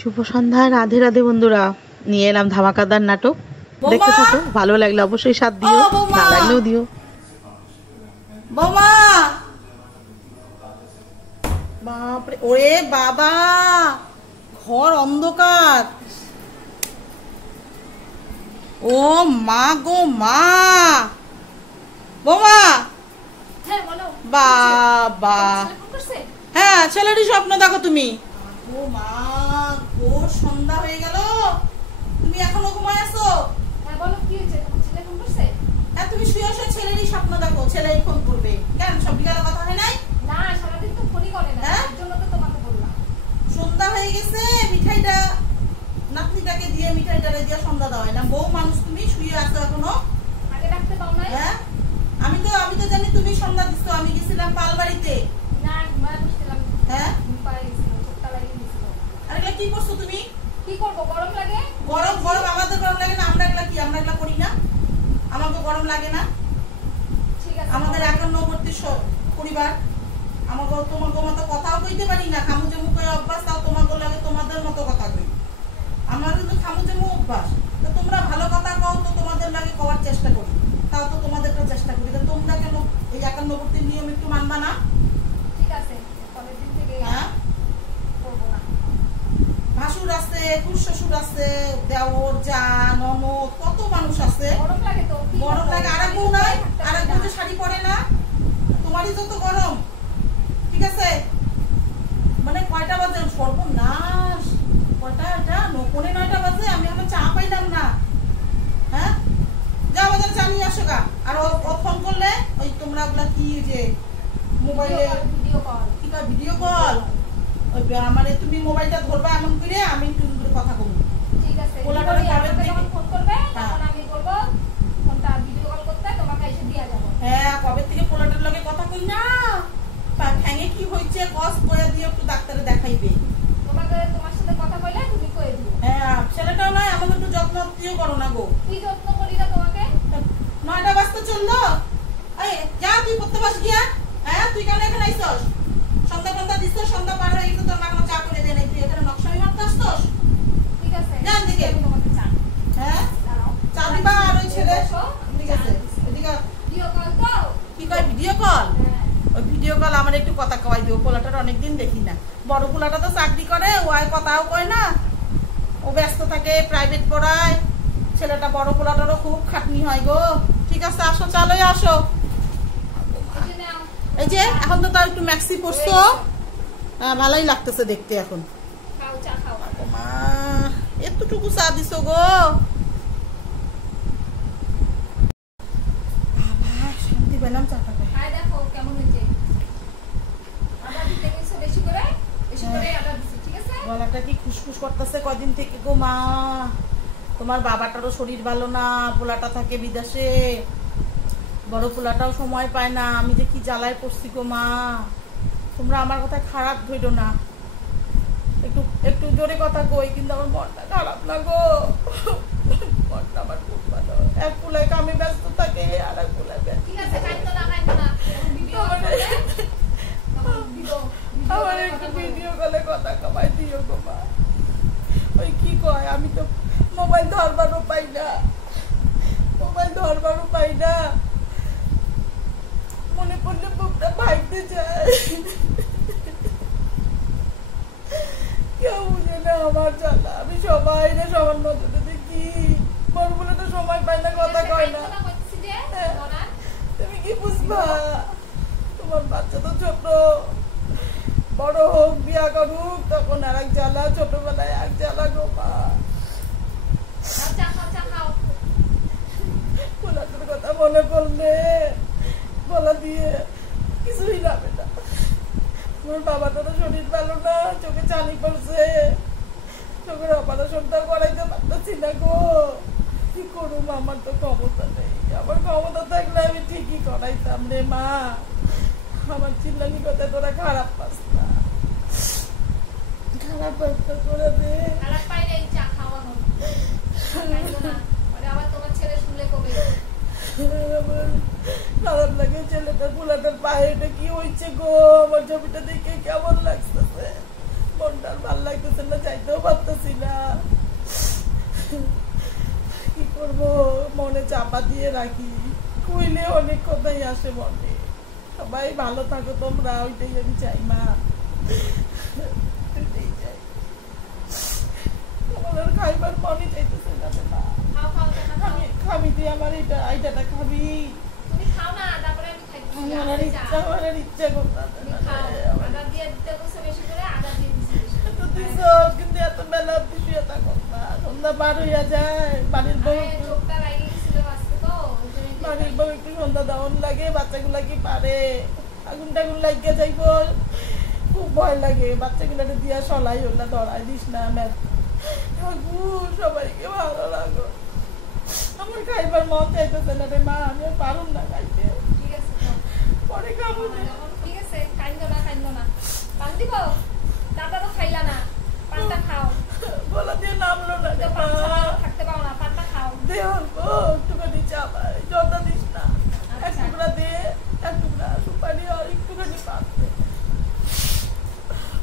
শুভ সন্ধ্যা, রাধে রাধে বন্ধুরা। নিয়ে এলাম ধামাকাদার নাটক, দেখতে থাকো। ভালো লাগলে অবশ্যই সাথ দিও, না লাগলেও দিও। বৌমা, বাপরে, ওরে বাবা, ঘর অন্ধকার। ও মা গো মা, বৌমা। বাবা, হ্যাঁ ছেলেরই স্বপ্ন দেখো তুমি। ও মা, ঘোর সন্ধ্যা হয়ে গেল, তুমি এখনো ঘুমায় আছো? হ্যাঁ তুমি শুয়ে শুয়ে ছেলেরই স্বপ্ন দেখো, ছেলেই ফোন করবে কেন? সব বিকালে কথা হয় নাই? না, সারাদিন তো ফোনই করে না, এর জন্য তো তোমাকে বললাম। সন্ধ্যা হয়ে গেছে, মিঠাইটা নাতনিটাকে দিয়ে মিঠাইটারে দিয়ে সন্ধ্যা দেওয়া হয় না। বউ মানুষ, তুমি শুয়ে আছো এখনো? আগে রাখতে পাও না? হ্যাঁ, আমি তো জানি তুমি সন্ধ্যা দিছো। আমি গেছিলাম পালবাড়িতে। না, বসছিলাম। হ্যাঁ, পায়ে গেছিল, চোখটা লাগিয়ে দিছিল। আর এগুলা কি করছো তুমি? কি করব, গরম লাগে। গরম আমাদের গরম লাগে না? আমরা এগুলা করি না? আমাকে গরম লাগে না? ঠিক আছে, আমাদের একান্নবর্তী পরিবার, আমাকে তোমার মতো কথাও কইতে পারি না। খামুজে মুখে অভ্যাস, তাও তোমাকে লাগে তোমাদের মতো কথা কই। আমার কিন্তু খামুজে মুখ অভ্যাস। তো তোমরা ভালো কথা কও তো তোমাদের লাগে করার চেষ্টা করি, তাও তো তোমাদেরটা চেষ্টা করি। তো তোমরা কেন এই একান্নবর্তীর নিয়ম একটু মানবা না? ঠিক আছে, পরের দিন থেকে হ্যাঁ, করব না। ভাসুর আছে, শ্বশুর আছে, দেওর, জা, ননদ, কত মানুষ আছে। গরম লাগে তো। গরম লাগে। আরেক বউ নাই? আরেক বউ যে শাড়ি পরে না? তোমারই যত গরম। ঠিক আছে, মানে কয়টা বাজে? সর্বনাশ, কয়টা? এটা 9:45 বাজে, আমি এখন চা পাইলাম না। হ্যাঁ, যাও বাজার চা নিয়ে আসো গা। আর ও ফোন করলে ওই তোমরা ওগুলা কি যে মোবাইলে ভিডিও কল, কি কয়, ভিডিও কল, ওই আমারে তুমি মোবাইলটা ধরবা এমন করে, আমি তুমি করে কথা বলবো। ঠিক আছে, পোলাটারে কবে থেকে যখন ফোন করবে তখন আমি বলবো ফোনটা ভিডিও কল করতে, তোমাকে এসে দিয়া যাব। হ্যাঁ, কবে থেকে পোলাটার লগে কথা কই না। ঠ্যাঙে কি হইছে কস কইয়া দিয়ে একটু ডাক্তারে দেখাইবে। তোমার সাথে কথা বলে তুমি কই দিও। হ্যাঁ, ছেলেটাও নয়, আমাকে একটু যত্ন করো না গো। কি যত্ন করি না তোমাকে? 9টা বাজতে চললো। এই যা, তুই পড়তে বস গিয়া। হ্যাঁ, তুই কেন এখানে আইছস? সন্ধ্যা দিচ্ছ, সন্ধ্যা পার হয়ে গেছে, তোর মা কোনো চা করে দেয় নাই, তুই এখানে নকশামি মারতে আসছস? ঠিক আছে, যান দিকে। তোমাকে চা। হ্যাঁ, চা দিবা। আর ওই ছেলে ঠিক আছে, এদিকে ভিডিও কল তো। কি কয়, ভিডিও কল? হ্যাঁ, ওই ভিডিও কল আমার একটু কথা কওয়াই দিও। পোলাটার অনেকদিন দেখি না। বড় পোলাটা তো চাকরি করে, ও আর কথাও কয় না, ও ব্যস্ত থাকে, প্রাইভেট পড়ায়। ছেলেটা বড় পোলাটারও খুব খাটনি হয় গো। ঠিক আছে, আসো, চলোই আসো। এই যে এখন তো তাও একটু ম্যাক্সি পরছো, ভালোই লাগতেছে দেখতে এখন। খাও, চা খাও। মা, এতটুকু চা দিছো গো। শান্তি পেলাম চাটা। দেখো কেমন হয়েছে। আদা দিতে গেছো বেশি করে আদা দিছি। ঠিক আছে, গলাটা কি খুশখুশ করতেছে কদিন থেকে গো মা। তোমার বাবাটারও শরীর ভালো না, পোলাটা থাকে বিদেশে, বড় পোলাটাও সময় পায় না। আমি যে কি জ্বালায় পড়ছি গো মা। তোমরা আমার কথা খারাপ ধরো না, একটু একটু জোরে কথা কই, কিন্তু আমার মনটা খারাপ না গো। মনটা আমার খুব ভালো। এক পোলায় কামে ব্যস্ত থাকে, আর এক পোলায় ব্যস্ত। ঠিক আছে, কাইতো না ভিডিও কল করবে। আমার একটু ভিডিও কলে কথা কমাই দিও গো মা। ওই কি কয়, আমি তো মোবাইল ধরবারও পাই না, মনে পড়লে বুকটা ভাইতে যায়। কেউ বুঝে না আমার জ্বালা। আমি সবাই না সবার নজরে দেখি, বড়গুলো তো সময় পায় না, কথা কয় না। তুমি কি বুঝবা? তোমার বাচ্চা তো ছোট, বড় হোক, বিয়া করুক, তখন আর এক জ্বালা, ছোটবেলায় এক জ্বালা গো মা। পোলাটার কথা মনে পড়লে গলা দিয়ে কিছুই নামে না। আমার বাবাটারও শরীর ভালো না, চোখে চানি পড়ছে, চোখের অপারেশনটা করাইতে পারতেছি না গো। কি করুম, আমার তো ক্ষমতা নেই। আমার ক্ষমতা থাকলে আমি ঠিকই করাইতাম রে মা। আমার চিল্লানি কথা তোরা খারাপ পাস না, খারাপ পাস্তা করে দে। খারাপ পাইলে এই চা খাওয়ানো আবার তোমার ছেলে শুনলে কবে। খারাপ লাগে ছেলেটার, পোলাটার পায়ে এটা কি হয়েছে গো। আমার ছবিটা দেখে কেমন লাগতেছে, মনটা ভাল লাগতেছে না, চাইতেও পারতেছে বলবো, মনে চাপা দিয়ে রাখি, কইলে অনেক কথাই আসে মনে। সবাই ভালো থাকো তোমরা, ওইটাই আমি চাই মা, ওইটাই চাই। আমার আর খাইবার মনে চাইতেছে না রে মা। খাও খাও টাকা খাও। খাবি তুই আমার এইটাটা খাবি? তুমি খাও না, তারপরে আমি খাইতেছি। আমার আর ইচ্ছা করতেছে না। খাও, আদা দিয়ে দিতে বলছে বেশি করে, আদা দিয়ে দিছি বেশি করে। তো তুই কিন্তু এত বেলা অব্দি শুয়ে থাকো না, সন্ধ্যা পার হইয়া যায়। বাড়ির বউ চোখটা লাগিয়ে গেছিল আজকে তো, ওই জন্যই তো বাড়ির বউ একটু সন্ধ্যা দাওয়ান লাগে, বাচ্চাগুলা কি পারে? আগুন টাগুন লাগিয়ে যাইব, খুব ভয় লাগে। বাচ্চাগুলাকে দিয়া সলাই ওলা ধরাই দিস না ম্যাম। ঠাকুর সবাইকে ভালো লাগো। আমার খাইবার মন চাইতেছে না রে মা, আমি আর পারুম না খাইতে। ঠিক আছে খাও। পরে খাবো না। ঠিক আছে, কাইন্দ না। পান দিব? দাদা তো খাইলা না, পানটা খাও। গলা দিয়ে নামলো না তো রে পান মা। ছাড়া থাকতে পাও না, পানটা খাও। দে অল্প একটুখানি চাপাই, জর্দা দিস না। এক টুকরা দে, এক টুকরা সুপারি আর একটুখানি পান দে।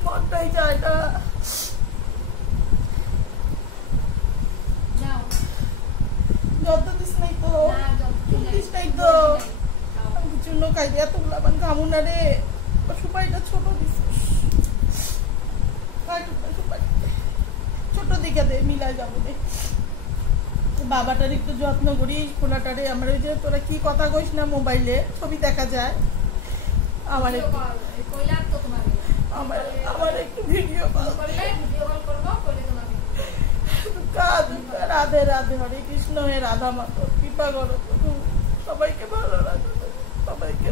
মনটাই চায় না। নাও। জর্দা দিস নাই তো? না, চুল দিস নাই তো? আমি কিছু খাই দে, এতগুলা মান খামু না রে। সুপারিটা ছোট দিস, সুপারি ছোট দিকে দে, মিলাই যাবো দে। বাবাটার একটু যত্ন করিস, পোলাটারে। আমার ওই যে তোরা কি কথা কইস না মোবাইলে, ছবি দেখা যায়। আমার একটু কইলাম তো তোমাকে। আমার একটু ভিডিও কল করলে ভিডিও কল করবো, করলে তোমাকে। রাধে রাধে, হরে কৃষ্ণ, হে রাধা মাধব, কৃপা করো প্রভু, সবাইকে ভালো রাখো, সবাইকে